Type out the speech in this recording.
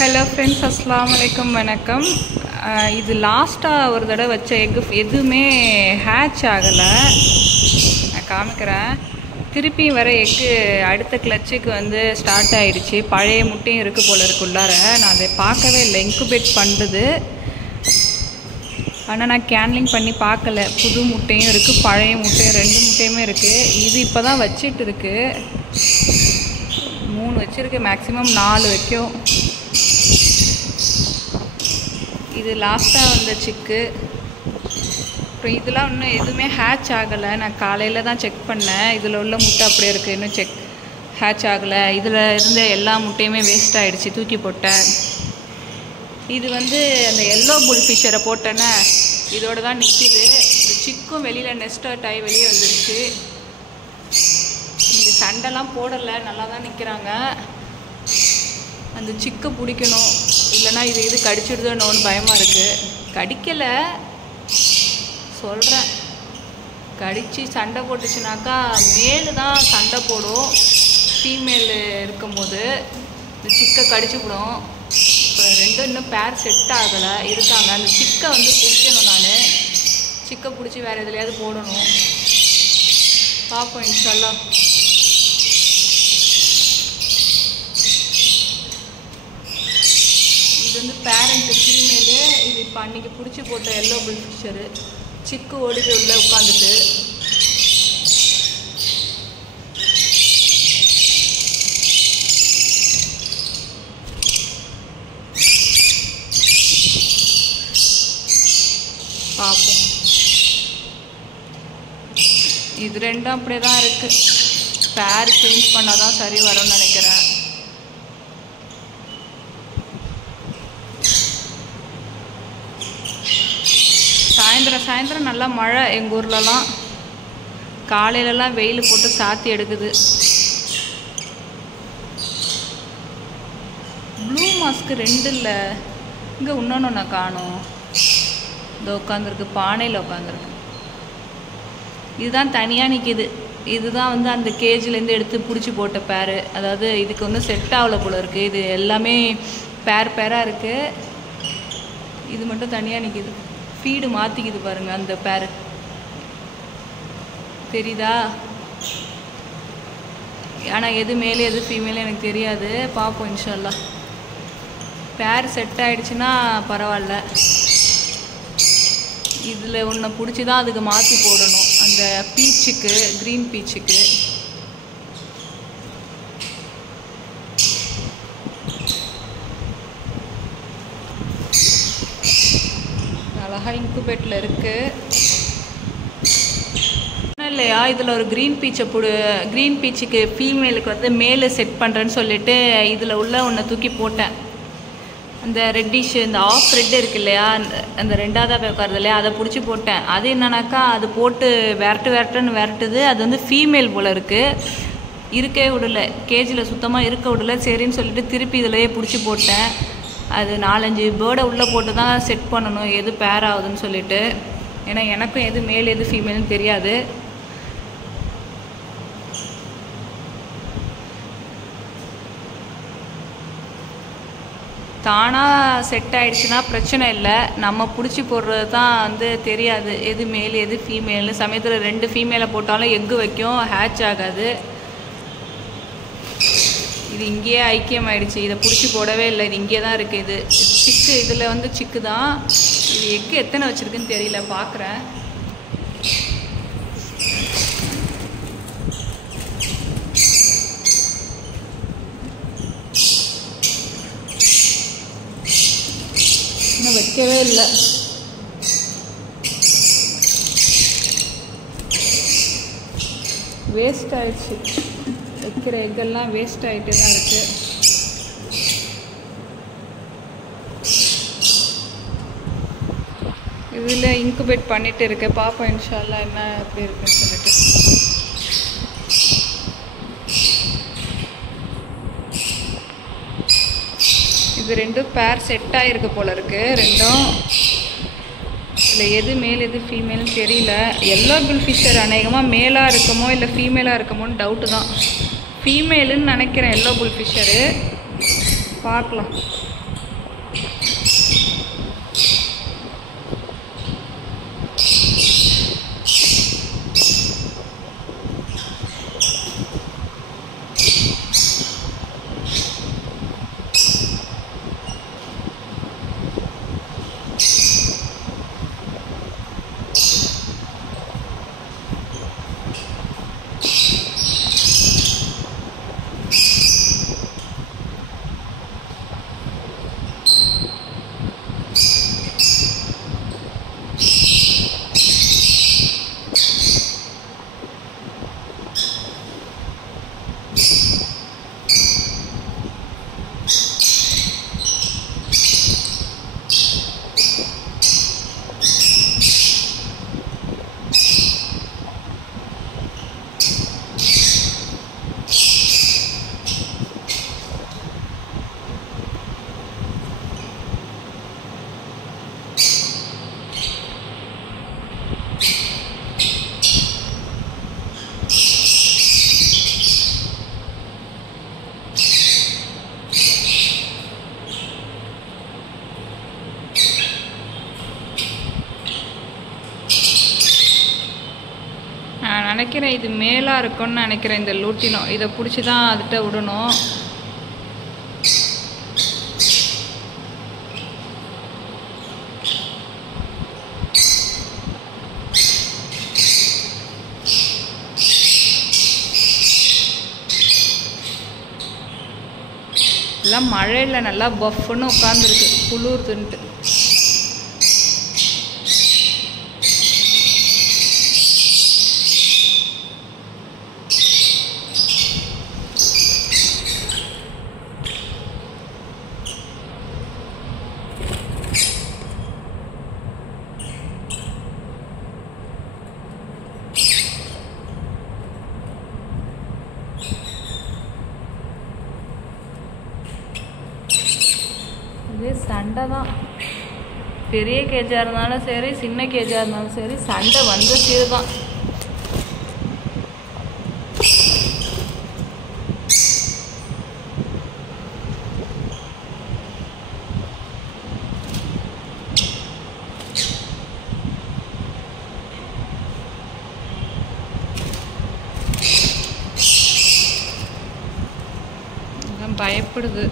Hello friends, அஸ்ஸலாமு அலைக்கும், வணக்கம். இது லாஸ்ட்டாக ஒரு தடவை வச்ச எக்கு எதுவுமே ஹேட்ச் ஆகலை. நான் காமிக்கிறேன். திருப்பி வர எக்கு அடுத்த கிளச்சுக்கு வந்து ஸ்டார்ட் ஆகிடுச்சு. பழைய முட்டையும் இருக்குது போல இருக்குள்ளார. நான் அதை பார்க்கவே இல்லை, இன்குபேட் பண்ணுறது. ஆனால் நான் கேன்லிங் பண்ணி பார்க்கல. புது முட்டையும் இருக்குது, பழைய முட்டையும், 2 முட்டையுமே இருக்குது. இது இப்போ தான் வச்சிட்டு இருக்குது. 3 வச்சுருக்கு, மேக்ஸிமம் 4 வைக்கும். இது லாஸ்ட்டாக வந்த சிக்கு. அப்புறம் இதெல்லாம் இன்னும் எதுவுமே ஹேட்ச் ஆகலை. நான் காலையில் தான் செக் பண்ணேன். இதில் உள்ள முட்டை அப்படியே இருக்குது, இன்னும் ஹேட்ச் ஆகலை. இதில் இருந்த எல்லா முட்டையுமே வேஸ்ட் ஆகிடுச்சு, தூக்கி போட்டேன். இது வந்து அந்த எல்லோ புல் ஃபிஷரை போட்டேன்னே, இதோடு தான் நிற்கிது. இந்த சிக்கும் வெளியில் நெஸ்ட் அவுட் ஆகி வெளியே வந்துடுச்சு. இந்த சண்டைலாம் போடலை, நல்லா தான் நிற்கிறாங்க. அந்த சிக்கை பிடிக்கணும், இல்லைன்னா இது கடிச்சிடுதோன்னு பயமாக இருக்குது. கடிக்கலை சொல்கிறேன். கடித்து சண்டை போட்டுச்சுனாக்கா மேலு தான் சண்டை போடும். ஃபீமேல் இருக்கும்போது இந்த சிக்கை கடிச்சுவிடும். இப்போ ரெண்டும் இன்னும் பேர் செட் ஆகலை, இருக்காங்க. அந்த சிக்கை வந்து பிடிக்கணும். நான் சிக்கை பிடிச்சி வேறு எதுலையாவது போடணும். பார்ப்போம் இன்ஷால்லா. இது வந்து பேரண்ட்டு ஃபீமேலு. இது இப்போ அன்றைக்கி பிடிச்சி போட்ட எல்லோ புல் ஃபிஷரு. சிக்கு ஓடிட்டு உள்ள உட்காந்துட்டு. பார்ப்போம். இது ரெண்டும் அப்படியே தான் இருக்குது. பேர் சேஞ்ச் பண்ணால் தான் சரி வரும்னு நினைக்கிறேன். சாயந்தரம் நல்லா மழை எங்கள் ஊர்லலாம். காலையிலலாம் வெயில் போட்டு சாத்தி எடுக்குது. ப்ளூ மாஸ்க்கு 2 இல்லை, இங்கே இன்னொன்று நான் காணும். இதோ உட்காந்துருக்கு, பானையில் உட்காந்துருக்கு. இதுதான் தனியாக நிற்கிது. இதுதான் வந்து அந்த கேஜிலேருந்து எடுத்து பிடிச்சி போட்ட பேரு. அதாவது இதுக்கு வந்து செட் ஆகலை போல இருக்குது. இது எல்லாமே பேராக இருக்குது. இது மட்டும் தனியாக நிற்கிது. ஃபீடு மாற்றிக்கிது பாருங்கள் அந்த பேரு, தெரியுதா? ஆனால் எது மேலே எது ஃபீமேலே எனக்கு தெரியாது. பார்ப்போம் இன்ஷால்லா. பேர் செட் ஆகிடுச்சுன்னா பரவாயில்ல. இதில் ஒன்றை பிடிச்சி தான் அதுக்கு மாற்றி போடணும். அந்த பீச்சுக்கு, க்ரீன் பீச்சுக்கு. அழகாக இன்குபேட்டில் இருக்குது. இல்லையா, இதில் ஒரு க்ரீன் பீச்சுக்கு ஃபீமேலுக்கு வந்து மேலே செட் பண்ணுறேன்னு சொல்லிட்டு இதில் உள்ள ஒன்றை தூக்கி போட்டேன். அந்த ரெட்டிஷ், இந்த ஆஃப் ரெட் இருக்குது இல்லையா, அந்த 2ஆவதாக உட்காருது இல்லையா, அதை பிடிச்சி போட்டேன். அது என்னன்னாக்கா அது போட்டு விரட்டுன்னு விரட்டுது. அது வந்து ஃபீமேல் போல் இருக்குது. இருக்கவே விடலை, கேஜில் சுத்தமாக இருக்க விடலை. சரின்னு சொல்லிட்டு திருப்பி இதிலையே பிடிச்சி போட்டேன். அது 4-5 பேர்டை உள்ளே போட்டு தான் செட் பண்ணணும், எது பேர் ஆகுதுன்னு சொல்லிட்டு. ஏன்னா எனக்கும் எது மேல் எது ஃபீமேல்னு தெரியாது. தானாக செட் ஆகிடுச்சுன்னா பிரச்சனை இல்லை. நம்ம பிடிச்சி போடுறது தான் வந்து தெரியாது, எது மேல் எது ஃபீமேல்னு. சமயத்தில் 2 ஃபீமேலை போட்டாலும் எக்கு வைக்கும், ஹேட்ச் ஆகாது. இது இங்கேயே ஐக்கியம் ஆகிடுச்சு. இதை பிடிச்சி போடவே இல்லை, இது இங்கே தான் இருக்குது. இது சிக்கு, இதில் வந்து சிக்கு தான். இது எக்கு எத்தனை வச்சுருக்குன்னு தெரியல, பார்க்குறேன். இன்னும் வைக்கவே இல்லை. வேஸ்ட் ஆகிடுச்சு. வைக்கிற எக்கெல்லாம் வேஸ்ட் ஆகிட்டே தான் இருக்குது. இதில் இன்குபேட் பண்ணிட்டு இருக்கேன். பார்ப்போம் இன்ஷால்லா என்ன எப்படி இருக்குன்னு சொல்லிட்டு. இது 2 பேர் செட் ஆகிருக்கு போல இருக்குது. 2ம் இல்லை, எது மேல் எது ஃபீமேல்னு தெரியல. எல்லோ புல் ஃபிஷர் அநேகமாக மேலாக இருக்குமோ இல்லை ஃபீமேலாக இருக்குமோன்னு டவுட்டு தான். ஃபீமேலுன்னு நினைக்கிறேன் எல்லோ புல் ஃபிஷரு. பார்க்கலாம். நான் நினைக்கிறேன் இது மேலாக இருக்கும்னு நினைக்கிறேன். இந்த லூட்டினோ இதை பிடிச்சி தான் அதுகிட்ட விடணும். எல்லாம் மழையில் நல்லா பஃப்னு உட்காந்துருக்கு, குளிர்துன்ட்டு. இதே சண்டை தான், பெரிய கேஜாக இருந்தாலும் சரி சின்ன கேஜாக இருந்தாலும் சரி சண்டை வந்து சீர்தான். பயப்படுது.